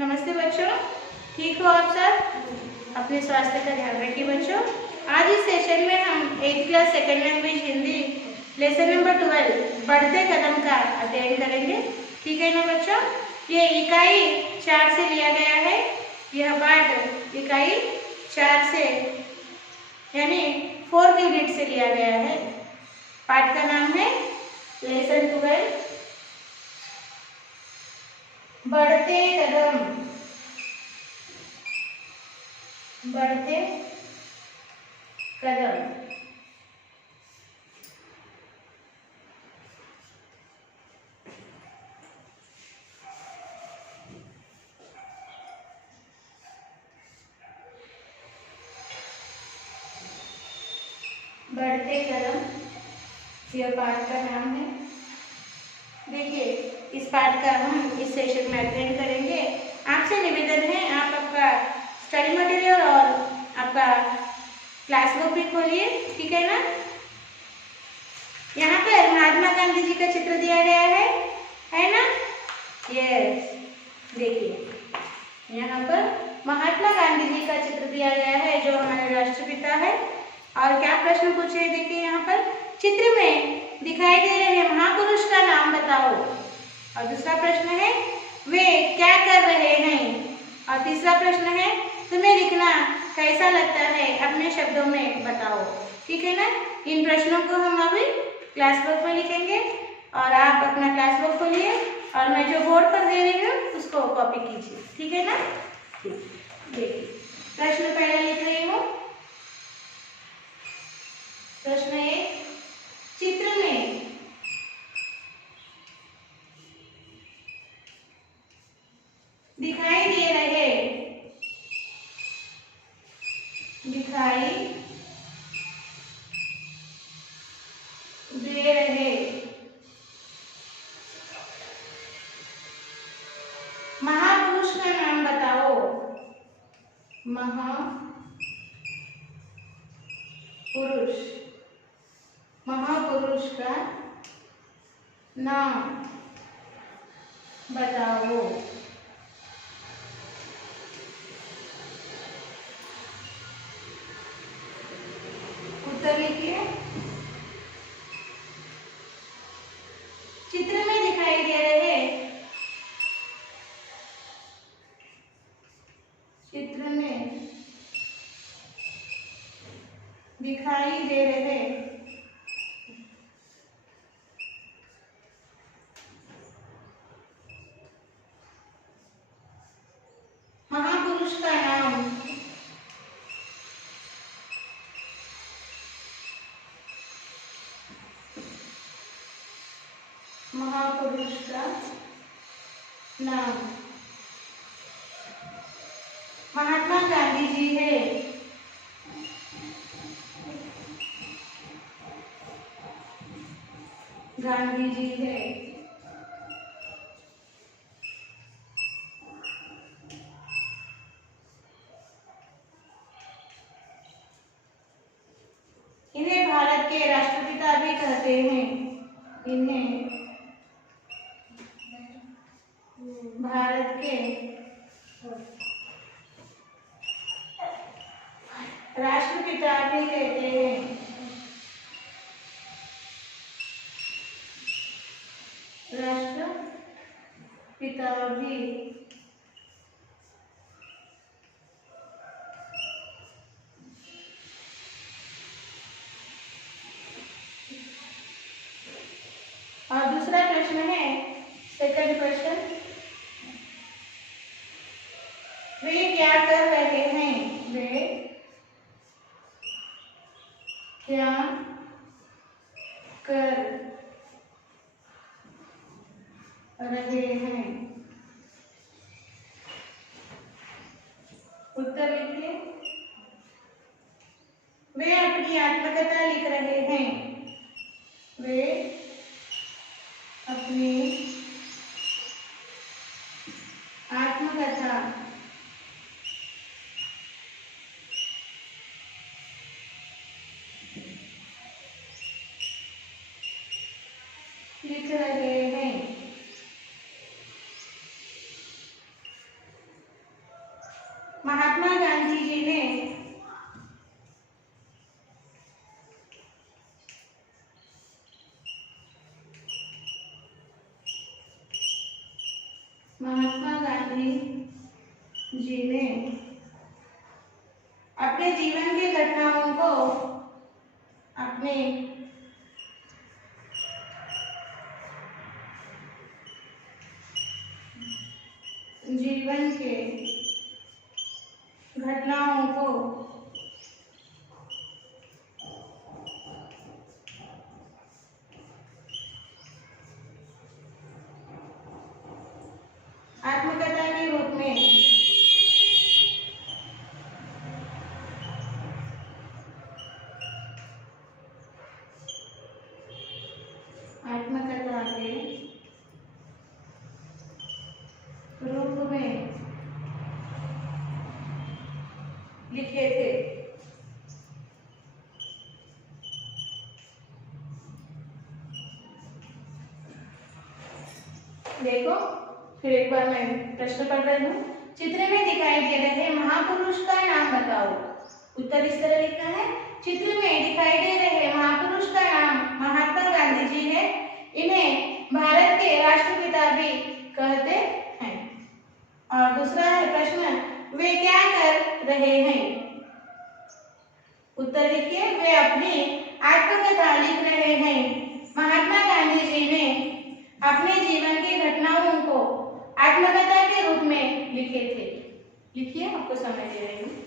नमस्ते बच्चों, ठीक हो आप सब? अपने स्वास्थ्य का ध्यान रखिए बच्चों। आज इस सेशन में हम 8th class second language Hindi lesson number 12 बढ़ते कदम का अध्ययन करेंगे। ठीक है ना बच्चों? ये इकाई 4 से लिया गया है। यह पाठ इकाई 4 से यानी 4th यूनिट से लिया गया है। पाठ का नाम है लेसन 12 बढ़ते कदम। बढ़ते कदम। बढ़ते कदम यह पाठ का नाम है। देखिए, इस पाठ का हम इस सेशन में अध्ययन करेंगे। आपसे निवेदन है, आप आपका स्टडी मटेरियल और आपका क्लास बुक भी खोलिए। ठीक है ना? यहाँ पर महात्मा गांधी जी का चित्र दिया गया है ना? यस, देखिए यहाँ पर महात्मा गांधी जी का चित्र दिया गया है, जो हमारे राष्ट्रपिता है। और क्या प्रश्न पूछे हैं? देखिए यहाँ पर चित्र में दिखाई दे रहे महापुरुष का नाम बताओ। और दूसरा प्रश्न है वे क्या कर रहे हैं। और तीसरा प्रश्न है तुम्हें लिखना कैसा लगता है, अपने शब्दों में बताओ। ठीक है ना? इन प्रश्नों को हम अभी क्लास बुक में लिखेंगे और आप अपना क्लास बुक खोलिए और मैं जो बोर्ड पर दे रही हूँ उसको कॉपी कीजिए। ठीक है ना? देखिए प्रश्न पहला लिख रही हूँ। प्रश्न 1, चित्र में दिखाई दे रहे महापुरुष का नाम बताओ। महापुरुष का नाम बताओ। उत्तर लिखिए। चित्र में दिखाई दे रहे महापुरुष का नाम महात्मा गांधी जी है। इन्हें भारत के राष्ट्रपिता भी कहते हैं। इन्हें भारत के राष्ट्रपिता भी कहते हैं। राष्ट्रपिता भी और दूसरा प्रश्न है, सेकंड क्वेश्चन, वे क्या कर रहे हैं। वे क्या कर रहे हैं। उत्तर लिखिए। वे अपनी आत्मकथा लिख रहे हैं। वे अपनी आत्मकथा लिख रहे हैं। महात्मा गांधी जी ने अपने जीवन की घटनाओं को अपने जीवन के घटनाओं को आत्मकथा के रूप में लिखे थे। देखो फिर एक बार मैं प्रश्न पढ़ रही हूँ। चित्र में दिखाई दे रहे महापुरुष का नाम बताओ। उत्तर इस तरह लिखना है। चित्र में दिखाई दे रहे महापुरुष का नाम महात्मा गांधी जी है। इन्हें भारत के राष्ट्रपिता भी कहते हैं। और दूसरा है प्रश्न, वे क्या कर रहे हैं? उत्तर लिखिए, वे अपनी आत्मकथा लिख रहे हैं। महात्मा गांधी जी ने अपने जीवन की घटनाओं को आत्मकथा के रूप में लिखे थे। लिखिए, आपको समय दे रही हूँ।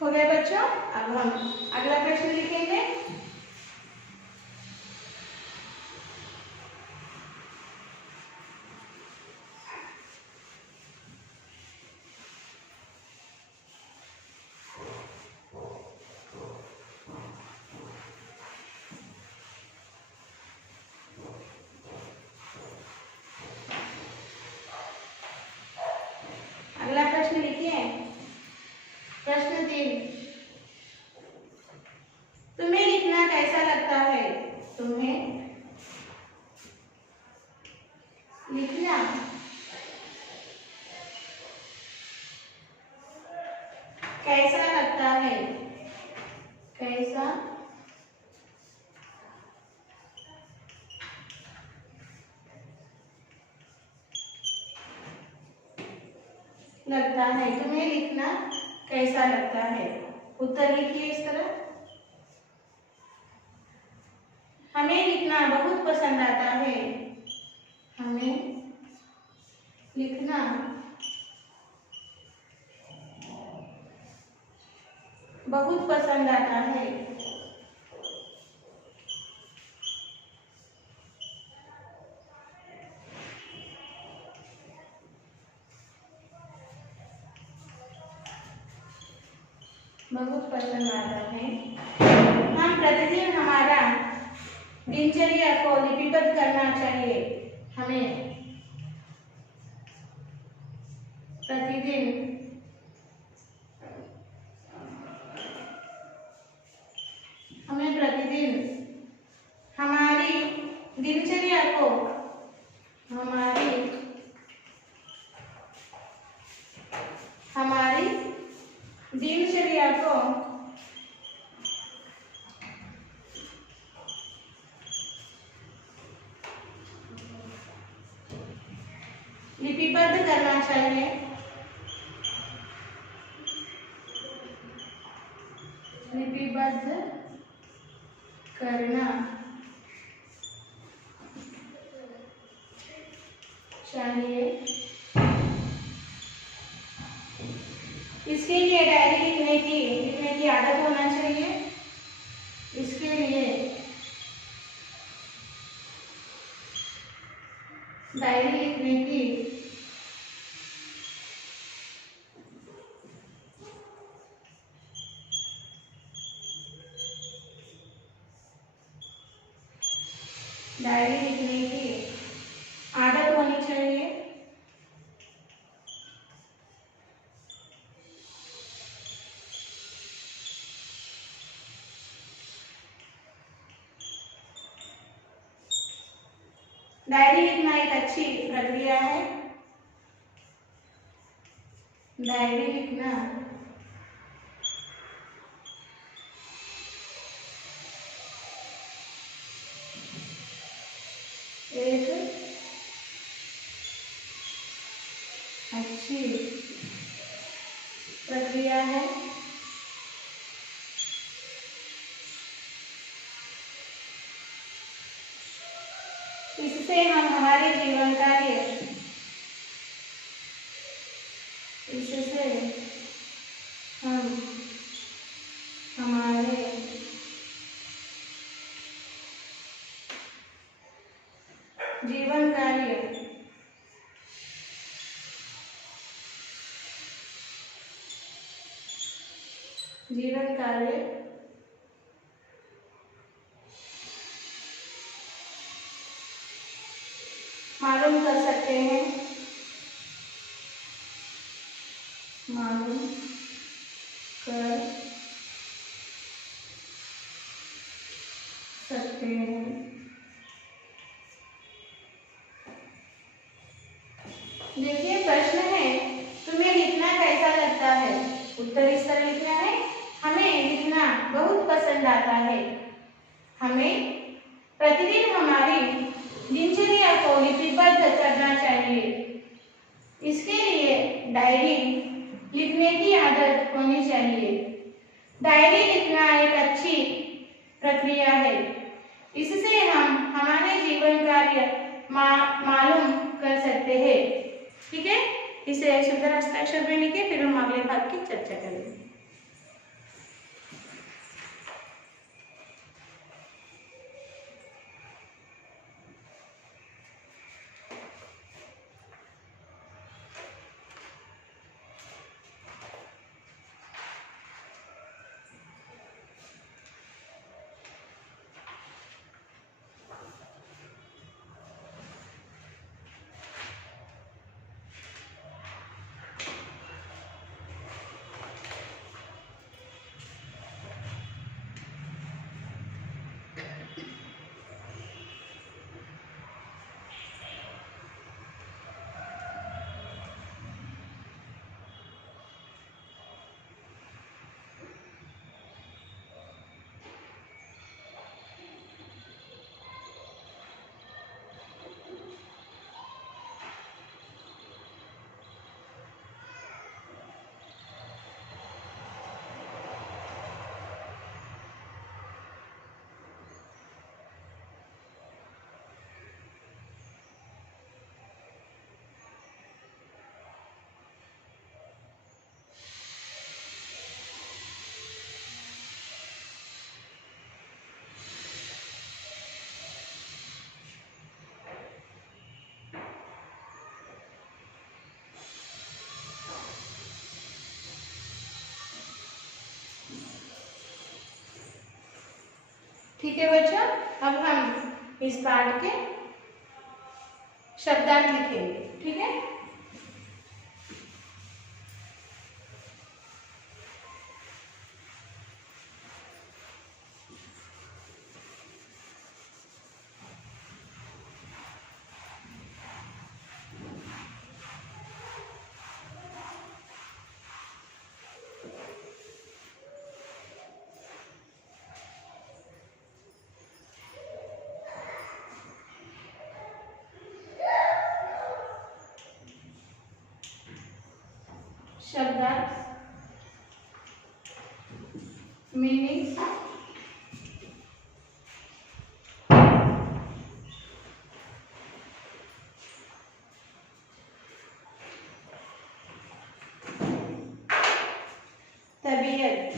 हो गए बच्चों? अब हम अगला प्रश्न लिखेंगे। अगला प्रश्न लिखिए। प्रश्न 3, तुम्हें लिखना कैसा लगता है? तुम्हें लिखना कैसा लगता है? कैसा लगता है? तुम्हें लिखना कैसा लगता है? उत्तर लिखिए इस तरह। हमें लिखना बहुत पसंद आता है। हमें लिखना बहुत पसंद आता है। बहुत पसंद आता है। हम प्रतिदिन हमारा दिनचर्या को लिपिबद्ध करना चाहिए। हमें प्रतिदिन हमारी दिनचर्या को लिपिबद्ध करना चाहिए। लिपिबद्ध करना चाहिए। इसके लिए डायरी लिखने की आदत होना चाहिए। इसके लिए डायरी लिखने की आदत होनी चाहिए। डायरी लिखना एक अच्छी प्रक्रिया है। डायरी लिखना एक अच्छी प्रक्रिया है। इससे हम हमारे जीवन कार्य जीवन कार्य मालूम कर सकते हैं। मालूम कर सकते हैं। देखिए प्रश्न है, तुम्हें लिखना कैसा लगता है? उत्तर इस तरह लिखना है, हमें लिखना बहुत पसंद आता है। हमें प्रतिदिन हमारी दिनचर्या को लिपिबद्ध करना चाहिए। इसके लिए डायरी लिखने की आदत होनी चाहिए। डायरी लिखना एक अच्छी प्रक्रिया है। इससे हम हमारे जीवन कार्य मालूम कर सकते हैं। ठीक है, इसे शुद्ध हस्ताक्षर में लिखे, फिर हम अगले भाग की चर्चा करेंगे। ठीक है बच्चों, अब हम इस पाठ के शब्दार्थ लिखेंगे। ठीक है, शब्दार्थ मीनिंग तबीयत,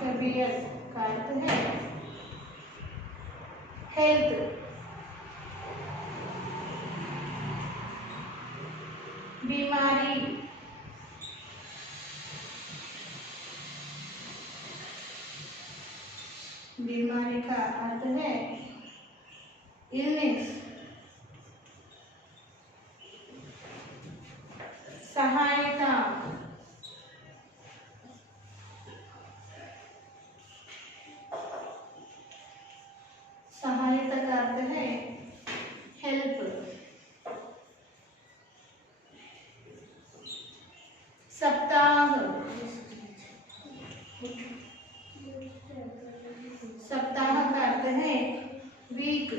तबीयत का अर्थ है हेल्थ, बीमारी, बीमारी का अर्थ है इलनेस, सहायता, सहायता का अर्थ है हेल्प, सप्ताह, सप्ताह का अर्थ है वीक,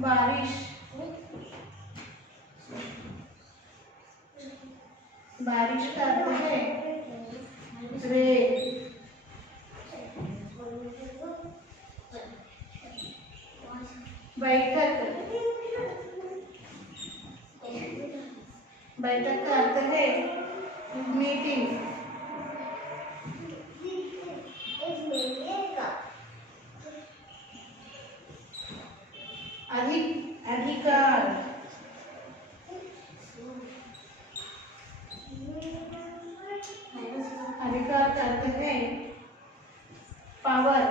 बारिश, बारिश का अर्थ है रेन, बैठक, बैठक का अर्थ है मीटिंग, अधिकार, अधिकार का अर्थ है पावर,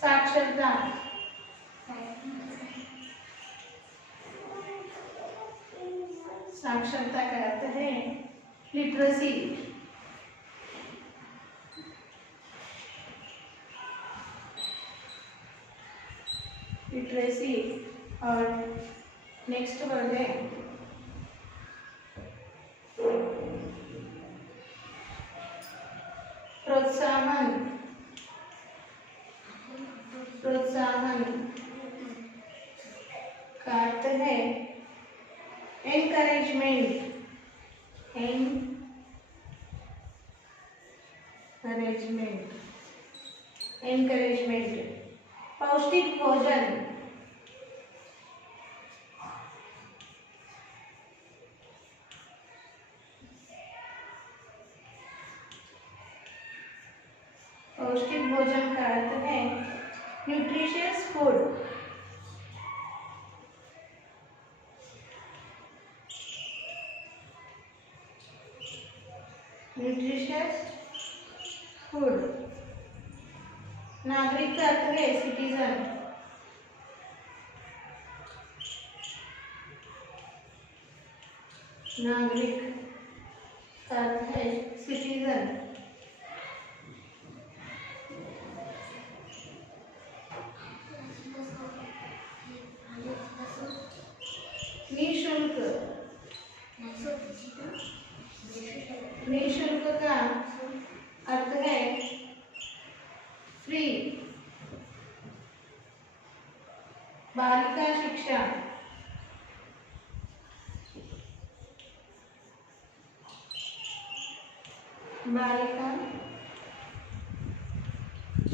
साक्षरता, साक्षरता का अर्थ है लिटरेसी, लिटरेसी। और नेक्स्ट वर्ड है प्रोत्साहन, प्रोत्साहन का अर्थ है एनकरेजमेंट, एनकरेजमेंट, एनकरेजमेंट। पौष्टिक भोजन, पौष्टिक भोजन का अर्थ है न्यूट्रिशियस फूड, न्यूट्रिशियस फूड। नागरिक का अर्थ है सिटीजन, नागरिक का अर्थ है सिटीजन। निःशुल्क, निःशुल्क का अर्थ है फ्री। बालिका शिक्षा, बालिका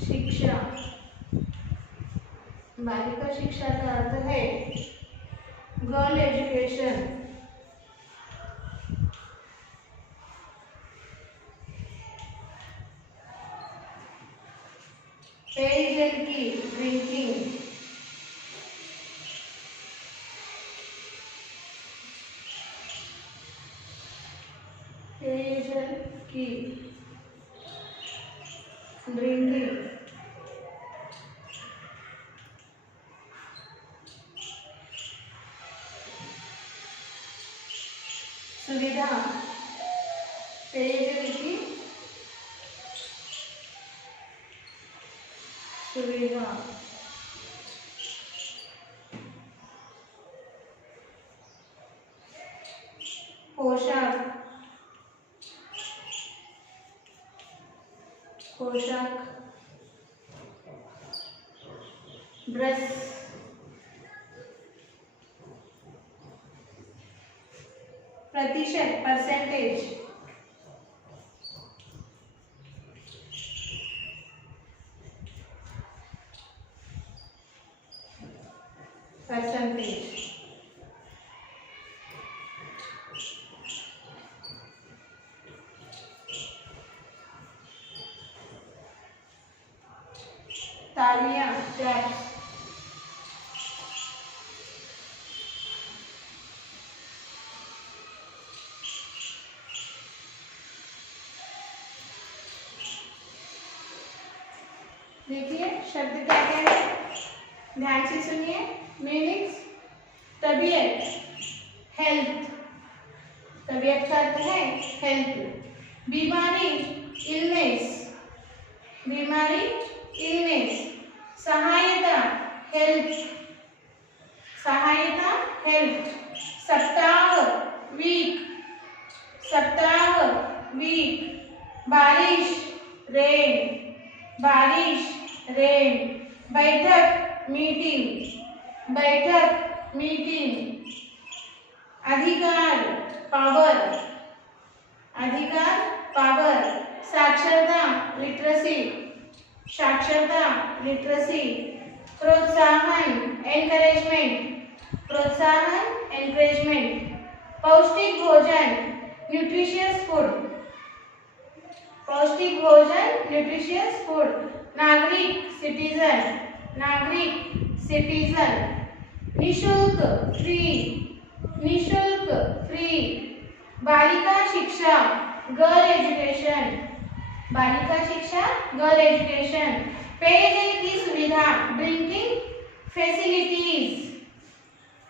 शिक्षा, बालिका शिक्षा का अर्थ है गर्ल एजुकेशन। पेयजल की ड्रिंकिंग, पेयजल की ड्रिंकिंग। सुविधा, पेयजल की सुविधा। पोशाक, पोशाक। ड्रेस, प्रतिशत, परसेंटेज। परसेंटेज। तालियां, क्लैप्स। देखिए शब्द क्या क्या है, ध्यान से सुनिए। मीनिंग्स, तबीयत, हेल्थ, तबीयत का अर्थ है हेल्थ। बीमारी, इलनेस, बीमारी, इलनेस। सहायता, हेल्प, सहायता, हेल्प। सप्ताह, वीक, सप्ताह, वीक। बारिश, रेन, बारिश, रेन। बैठक, मीटिंग, बैठक, मीटिंग। अधिकार, पावर, अधिकार, पावर। साक्षरता, लिटरेसी, साक्षरता, लिटरेसी। प्रोत्साहन, एनकरेजमेंट, प्रोत्साहन, एनकरेजमेंट। पौष्टिक भोजन, न्यूट्रिशियस फूड, पौष्टिक भोजन, न्यूट्रिशियस फूड। नागरिक, सिटीजन, नागरिक, सिटीजन। निशुल्क, फ्री, निशुल्क, फ्री। बालिका शिक्षा, गर्ल एजुकेशन, बालिका शिक्षा, गर्ल एजुकेशन। पेयजल की सुविधा, ड्रिंकिंग फैसिलिटीज,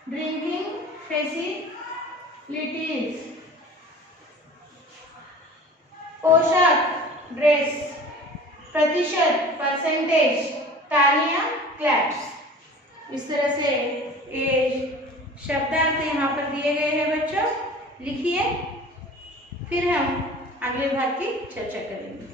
ड्रिंकिंग फैसिलिटीज। पोशाक, ड्रेस। प्रतिशत, परसेंटेज। तालियां, क्लैप्स। इस तरह से ये शब्दार्थ यहाँ पर दिए गए हैं बच्चों, लिखिए, फिर हम अगले भाग की चर्चा करेंगे।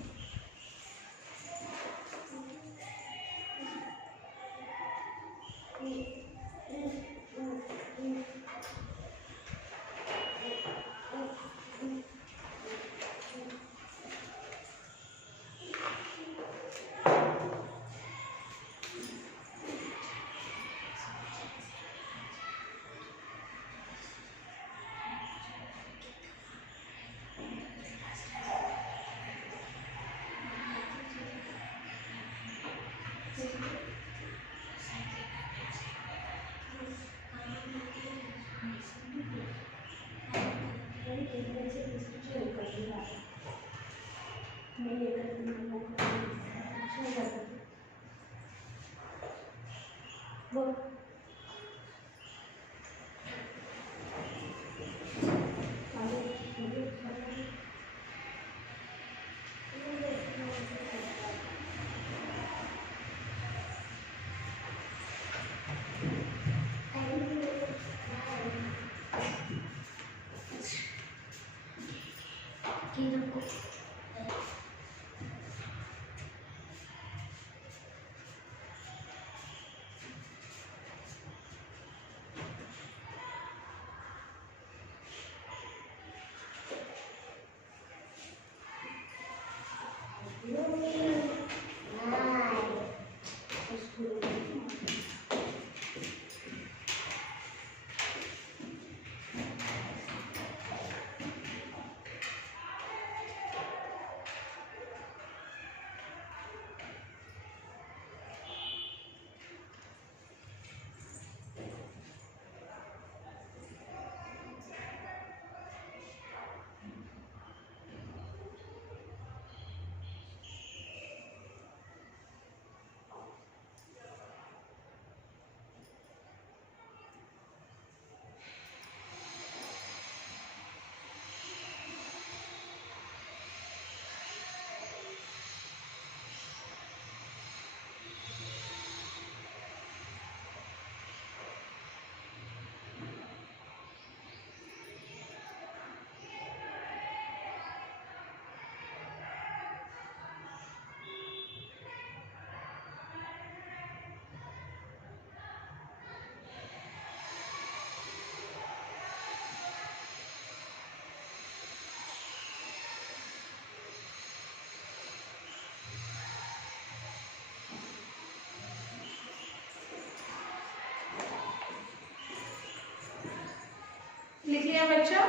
लिख लिया बच्चों?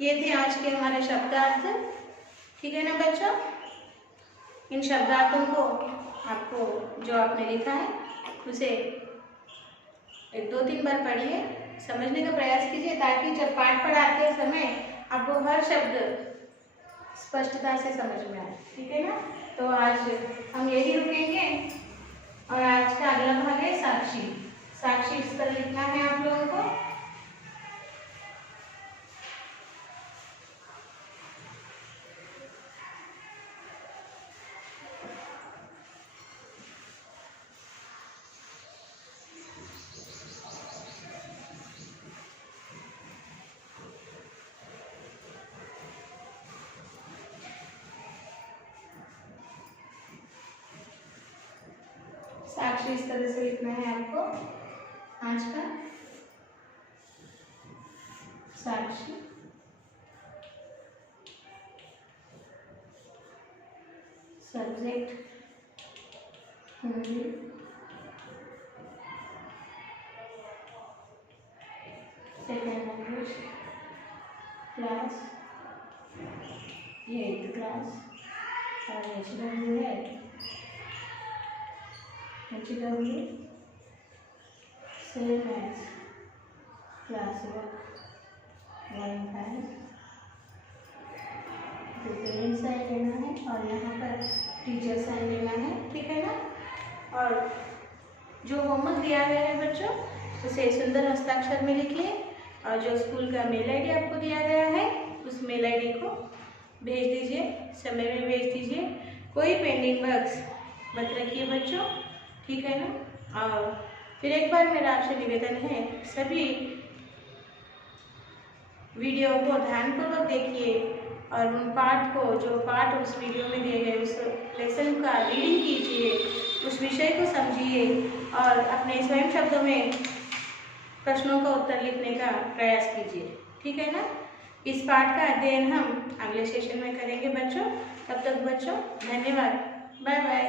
ये थे आज के हमारे शब्दार्थ। ठीक है ना बच्चों? इन शब्दार्थों को आपको जो आपने लिखा है उसे 2-3 बार पढ़िए, समझने का प्रयास कीजिए, ताकि जब पाठ पढ़ाते समय आपको हर शब्द स्पष्टता से समझ में आए। ठीक है ना? तो आज हम यही रुकेंगे और आज का अगला भाग है साक्षी। साक्षी इस पर लिखना है आप लोगों को। साक्षी इस तरह से लिखना है आपको आज का। Sakshi subject Hindi, second language, class 8th class, और HW है HW same as class work 1 time. तो पेरेंट साइन लेना है और यहाँ पर टीचर साइन लेना है। ठीक है ना? और जो होमवर्क दिया गया है बच्चों उसे सुंदर हस्ताक्षर में लिखिए, और जो स्कूल का मेल आईडी आपको दिया गया है उस मेल आईडी को भेज दीजिए, समय में भेज दीजिए। कोई पेंडिंग वर्क्स मत रखिए बच्चों। ठीक है ना? और फिर एक बार मेरा आपसे निवेदन है, सभी वीडियो को ध्यानपूर्वक देखिए और उन पाठ को, जो पाठ उस वीडियो में दिए गए उस लेसन का रीडिंग कीजिए, उस विषय को समझिए और अपने स्वयं शब्दों में प्रश्नों का उत्तर लिखने का प्रयास कीजिए। ठीक है ना? इस पाठ का अध्ययन हम अगले सेशन में करेंगे बच्चों। तब तक बच्चों धन्यवाद, बाय बाय।